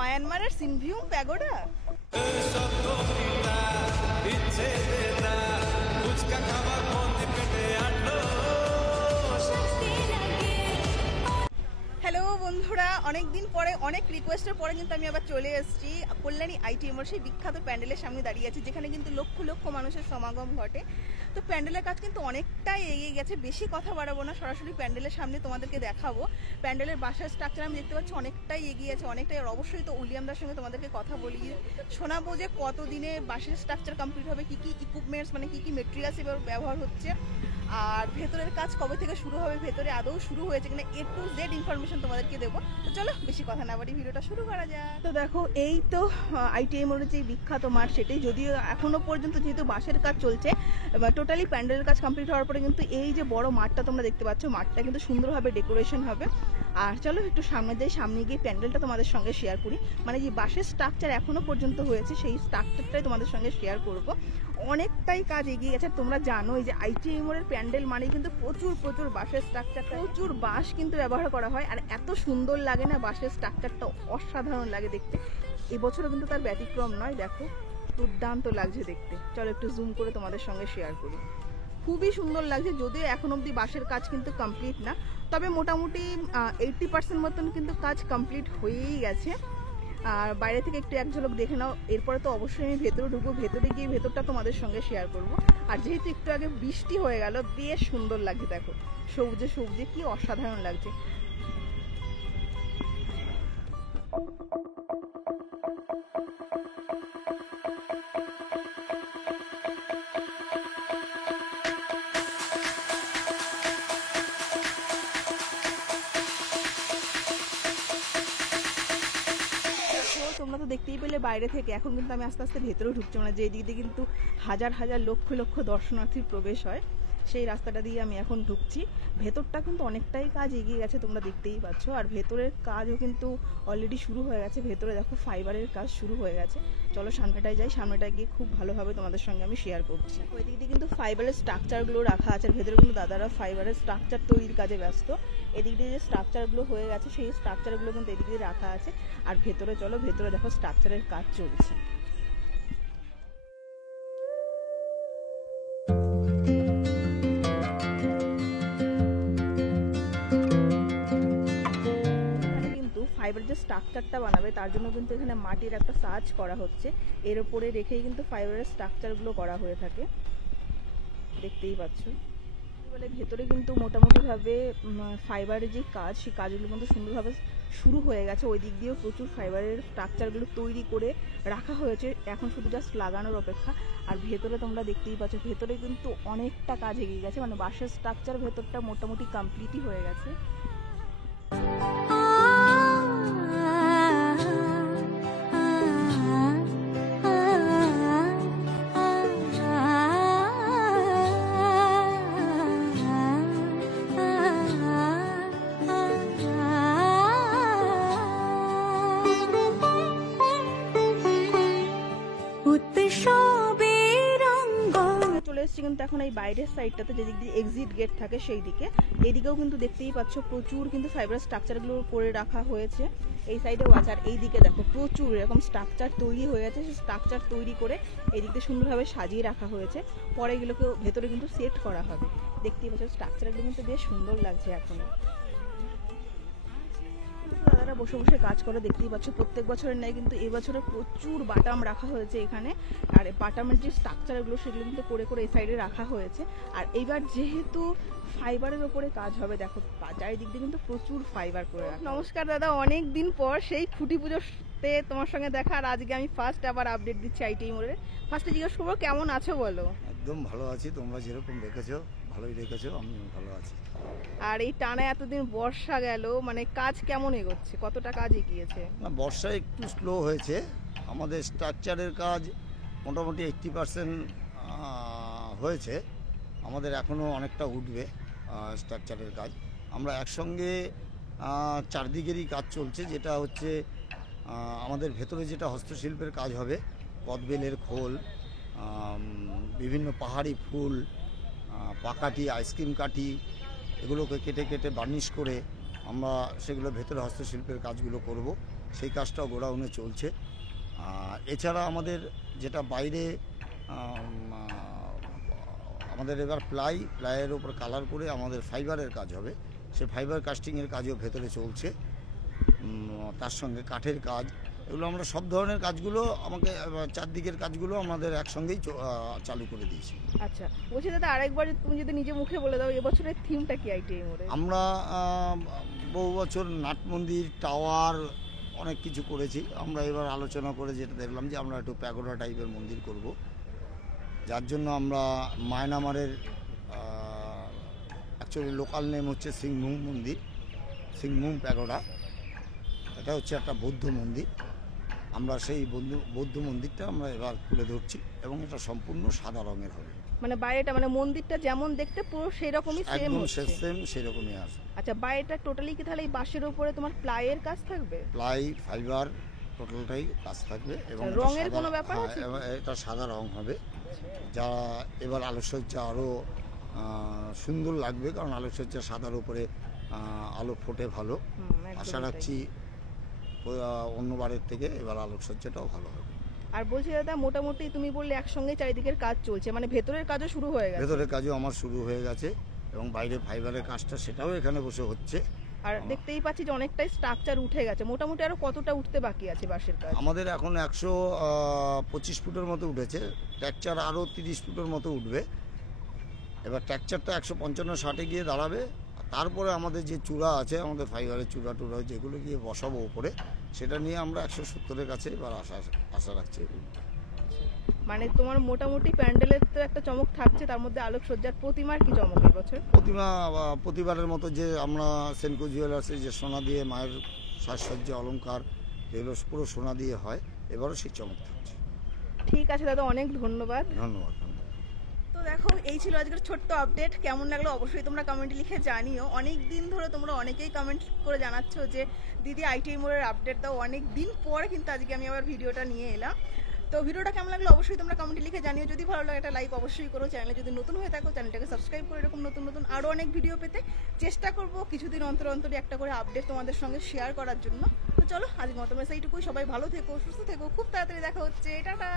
মায়ানমারের সিনভিউম pagoda. Hello বন্ধুরা, অনেক দিন পরে অনেক রিকোয়েস্টের পরে কিন্তু আমি আবার চলে এসেছি কল্যাণী আইটিএমর সেই বিখ্যাত প্যান্ডেলের সামনে দাঁড়িয়ে আছি, যেখানে কিন্তু লক্ষ লক্ষ মানুষের সমাগম ঘটে। তো প্যান্ডেলের কাজ কিন্তু অনেকটাই এগিয়ে গেছে। বেশি কথা বাড়াবো না, সরাসরি প্যান্ডেলের সামনে তোমাদেরকে দেখাবো। প্যান্ডেলের বাসার স্ট্রাকচার আমি দেখতে পাচ্ছি অনেকটাই এগিয়ে আছে, অনেকটাই। আর অবশ্যই তো উলিয়ামদার সঙ্গে তোমাদেরকে কথা বলি, শোনাবো যে কতদিনে বাসের স্ট্রাকচার কমপ্লিট হবে, কী কী ইকুইপমেন্টস মানে কী কী মেটেরিয়ালস এবার ব্যবহার হচ্ছে, আর ভেতরের কাজ কবে থেকে শুরু হবে, ভেতরে আদৌ শুরু হয়েছে কিনা, A to Z ইনফরমেশন তোমাদেরকে দেবো। তো চলো বেশি কথা না বাড়ি ভিডিওটা শুরু করা যায়। তো দেখো, এই তো আইটিএমর যে বিখ্যাত মাঠ, সেটাই। যদিও এখনো পর্যন্ত যেহেতু বাসের কাজ চলছে, টোটালি প্যান্ডেলের কাজ কমপ্লিট হওয়ার পরে কিন্তু এই যে বড় মাঠটা তোমরা দেখতে পাচ্ছ, মাঠটা কিন্তু সুন্দরভাবে ডেকোরেশন হবে। আর চলো একটু সামনে যাই, সামনে গিয়ে প্যান্ডেলটা তোমাদের সঙ্গে শেয়ার করি। মানে যে বাসের স্ট্রাকচার এখনো পর্যন্ত হয়েছে, সেই স্ট্রাকচারটাই তোমাদের সঙ্গে শেয়ার করবো। অনেকটাই কাজ এগিয়ে গেছে। তোমরা জানো এই যে আইটিএমর প্যান্ডেল মানে কিন্তু প্রচুর প্রচুর বাঁশের স্ট্রাকচার, প্রচুর বাঁশ কিন্তু ব্যবহার করা হয়। আর এত সুন্দর লাগে না, বাঁশের স্ট্রাকচারটা অসাধারণ লাগে দেখতে। এবছরও কিন্তু তার ব্যতিক্রম নয়। দেখো দুর্দান্ত লাগছে দেখতে। চলো একটু জুম করে তোমাদের সঙ্গে শেয়ার করি। খুবই সুন্দর লাগছে। যদিও এখন অবধি বাঁশের কাজ কিন্তু কমপ্লিট না, তবে মোটামুটি 80% মতন কিন্তু কাজ কমপ্লিট হয়েই গেছে। আর বাইরে থেকে একটু এক ঝলক দেখে নাও, এরপরে তো অবশ্যই আমি ভেতরে ঢুকবো। ভেতরে গিয়ে ভেতরটা তোমাদের সঙ্গে শেয়ার করব। আর যেহেতু একটু আগে বৃষ্টি হয়ে গেল, বেশ সুন্দর লাগছে। দেখো সবুজে সবুজে কি অসাধারণ লাগছে। তোমরা তো দেখতেই পেলে বাইরে থেকে। এখন কিন্তু আমি আস্তে আস্তে ভেতরেও ঢুকছি না, যে এদিক দিয়ে কিন্তু হাজার হাজার লক্ষ লক্ষ দর্শনার্থীর প্রবেশ হয়, সেই রাস্তাটা দিয়ে আমি এখন ঢুকছি। ভেতরটা কিন্তু অনেকটাই কাজ এগিয়ে গেছে, তোমরা দেখতেই পাচ্ছ। আর ভেতরের কাজও কিন্তু অলরেডি শুরু হয়ে গেছে। ভেতরে দেখো ফাইবারের কাজ শুরু হয়ে গেছে। চলো সামনেটায় যাই, সামনেটায় গিয়ে খুব ভালোভাবে তোমাদের সঙ্গে আমি শেয়ার করছি। ওই দিক দিয়ে কিন্তু ফাইবারের স্ট্রাকচারগুলো রাখা আছে। ভেতরে কিন্তু দাদারা ফাইবারের স্ট্রাকচার তৈরির কাজে ব্যস্ত। এদিক দিয়ে যে স্ট্রাকচারগুলো হয়ে গেছে, সেই স্ট্রাকচারগুলো কিন্তু এদিক দিয়ে রাখা আছে। আর ভেতরে চলো, ভেতরে দেখো স্ট্রাকচারের কাজ চলছে। ফাইবার যে স্ট্রাকচারটা বানাবে, তার জন্য কিন্তু এখানে মাটির একটা সাজ করা হচ্ছে। এর উপরে রেখেই কিন্তু ফাইবারের স্ট্রাকচারগুলো করা হয়ে থাকে, দেখতেই পাচ্ছ। বলে ভেতরে কিন্তু মোটামুটিভাবে ফাইবারের যে কাজ, সেই কাজগুলো কিন্তু সুন্দরভাবে শুরু হয়ে গেছে। ওই দিক দিয়েও প্রচুর ফাইবারের স্ট্রাকচারগুলো তৈরি করে রাখা হয়েছে, এখন শুধু জাস্ট লাগানোর অপেক্ষা। আর ভেতরে তোমরা দেখতেই পাচ্ছ, ভেতরে কিন্তু অনেকটা কাজ এগিয়ে গেছে। মানে বাঁশের স্ট্রাকচার ভেতরটা মোটামুটি কমপ্লিটই হয়ে গেছে। কিন্তু এখন এই বাইরের সাইডটাতে যেদিক দিয়ে এক্সিট গেট থাকে, সেই দিকে এইদিকেও কিন্তু দেখতেই পাচ্ছ প্রচুর কিন্তু ফাইবার স্ট্রাকচারগুলো করে রাখা হয়েছে। এই সাইডেও আছে। আর এই দিকে দেখো প্রচুর এরকম স্ট্রাকচার তৈরি হয়ে গেছে। সেই স্ট্রাকচার তৈরি করে এই দিকতে সুন্দরভাবে সাজিয়ে রাখা হয়েছে। পরে এগুলোকে ভেতরে কিন্তু সেট করা হবে। দেখতেই পাচ্ছ স্ট্রাকচারগুলো কিন্তু বেশ সুন্দর লাগছে এখনো। দাদারা বসে বসে কাজ করে, দেখতেই পাচ্ছ। প্রত্যেক বছরের নেয় কিন্তু এবছরে প্রচুর বাটাম রাখা হয়েছে এখানে। আর বাটামের যে স্ট্রাকচারগুলো, সেগুলো কিন্তু করে করে এই সাইডে রাখা হয়েছে। আর এইবার যেহেতু ফাইবারের ওপরে কাজ হবে, দেখো চারিদিক দিয়ে কিন্তু প্রচুর ফাইবার করে রাখা। নমস্কার দাদা, অনেক দিন পর সেই খুঁটি পুজোতে তোমার সঙ্গে দেখা। আর আজকে আমি ফার্স্ট আবার আপডেট দিচ্ছি আইটিএমরে। ফার্স্টে জিজ্ঞেস করবো কেমন আছো বলো। একদম ভালো আছি, তোমরা যেরকম রেখেছো ভালোই রেখেছো, আমি ভালো আছি। আর এই টানা এতদিন বর্ষা গেল, মানে কাজ কেমন এগোচ্ছে, কতটা কাজ এগিয়েছে? না, বর্ষা একটু স্লো হয়েছে। আমাদের স্ট্রাকচারের কাজ মোটামুটি 80% হয়েছে। আমাদের এখনও অনেকটা উঠবে স্ট্রাকচারের কাজ। আমরা একসঙ্গে চারদিকেরই কাজ চলছে, যেটা হচ্ছে আমাদের ভেতরে যেটা হস্তশিল্পের কাজ হবে, কদবেলের খোল, বিভিন্ন পাহাড়ি ফুল, পাকাটি, আইসক্রিম কাঠি, এগুলোকে কেটে কেটে বার্নিশ করে আমরা সেগুলো ভেতরে হস্তশিল্পের কাজগুলো করব। সেই কাজটাও গোডাউনে চলছে। এছাড়া আমাদের যেটা বাইরে আমাদের এবার প্লাইয়ের ওপর কালার করে আমাদের ফাইবারের কাজ হবে, সে ফাইবার কাস্টিংয়ের কাজও ভেতরে চলছে। তার সঙ্গে কাঠের কাজ, এগুলো আমরা সব ধরনের কাজগুলো চারদিকের কাজগুলো আমাদের একসঙ্গেই চালু করে দিয়েছি। আচ্ছা, বলছি দাদা আরেকবার তুমি যদি নিজে মুখে বলে দাও এবছরের থিমটা কি আইটিআই মোড়ে? আমরা বহু বছর নাট মন্দির, টাওয়ার অনেক কিছু করেছি। আমরা এবার আলোচনা করে যেটা দেখলাম যে আমরা একটু প্যাগোডা টাইপের মন্দির করব, যার জন্য আমরা মায়ানমারের অ্যাকচুয়ালি লোকাল নেম হচ্ছে সিংভূম মন্দির, সিংভূম প্যাগোডা। এটা হচ্ছে একটা বৌদ্ধ মন্দির। আমরা সেই বৌদ্ধ মন্দিরটা আমরা এবার তুলে ধরছি এবং এটা সম্পূর্ণ সাদা রঙের হবে। মানে বাইরেটা মানে মন্দিরটা যেমন দেখতে পুরো সেই রকমই সেম একদম হচ্ছে? সেম সেই রকমই আছে। আচ্ছা, বাইরেটা টোটালি কি তাহলে এই বাঁশের উপরে তোমার প্লাইয়ের কাজ থাকবে? প্লাই, ফাইবার টোটালটাই কাজ থাকবে এবং রঙের কোনো ব্যাপার আছে? এটা সাদা রং হবে, যা এবার আলোকসজ্জা আরও সুন্দর লাগবে, কারণ আলোকসজ্জা সাদার উপরে আলো ফোটে ভালো। আশা রাখছি অন্যবারের থেকে এবার আলোকসজ্জাটাও ভালো হবে। আর বলছি দাদা, মোটামুটি তুমি বললে একসঙ্গে চারিদিকের কাজ চলছে, মানে ভেতরের কাজও শুরু হয়ে গেছে? ভেতরের কাজও আমার শুরু হয়ে গেছে এবং বাইরে ফাইবারের কাজটা সেটাও এখানে বসে হচ্ছে। আর দেখতেই পাচ্ছি যে অনেকটাই স্ট্রাকচার উঠে গেছে, মোটামুটি আরো কতটা উঠতে বাকি আছে বাঁশের কাজ? আমাদের এখন 125 ফুটের মতো উঠেছে, ট্যাকচার আরও 30 ফুটের মতো উঠবে। এবার ট্যাকচারটা 155-60 গিয়ে দাঁড়াবে। তারপরে আমাদের যে চূড়া আছে, আমাদের ফাইবারের চূড়া যেগুলো গিয়ে বসাবো উপরে, সেটা নিয়ে আমরা 170-এর কাছে এবার আশা রাখছি। মানে তোমার মোটামুটি প্যান্ডেলের তো একটা চমক থাকছে, তার মধ্যে আলোকসজ্জার প্রতিমার কি চমক এবছর? প্রতিবারের মতো যে আমরা সেনকো জুয়েলার্সে যে সোনা দিয়ে মায়ের সাজসজ্জা অলংকার যেগুলো পুরো সোনা দিয়ে হয়, এবারও সেই চমক থাকছে। ঠিক আছে দাদা, অনেক ধন্যবাদ। ধন্যবাদ। তো দেখো, এই ছিল আজকের ছোট্ট আপডেট। কেমন লাগলো অবশ্যই তোমরা কমেন্টে লিখে জানিও। অনেক দিন ধরে তোমরা অনেকেই কমেন্ট করে জানাচ্ছ যে দিদি আইটিআই মোড়ের আপডেট দাও। অনেক দিন পর কিন্তু আজকে আমি আবার ভিডিওটা নিয়ে এলাম। তো ভিডিওটা কেমন লাগলো অবশ্যই তোমরা কমেন্টে লিখে জানিও। যদি ভালো লাগে একটা লাইক অবশ্যই করো। চ্যানেলে যদি নতুন হয়ে থাকো চ্যানেলটাকে সাবস্ক্রাইব করে এরকম নতুন নতুন আরও অনেক ভিডিও পেতে চেষ্টা করব কিছুদিন অন্তর অন্তরে একটা করে আপডেট তোমাদের সঙ্গে শেয়ার করার জন্য। তো চলো আজকের মতো এইটুকুই। সবাই ভালো থেকো, সুস্থ থেকো, খুব তাড়াতাড়ি দেখা হচ্ছে। টাটা।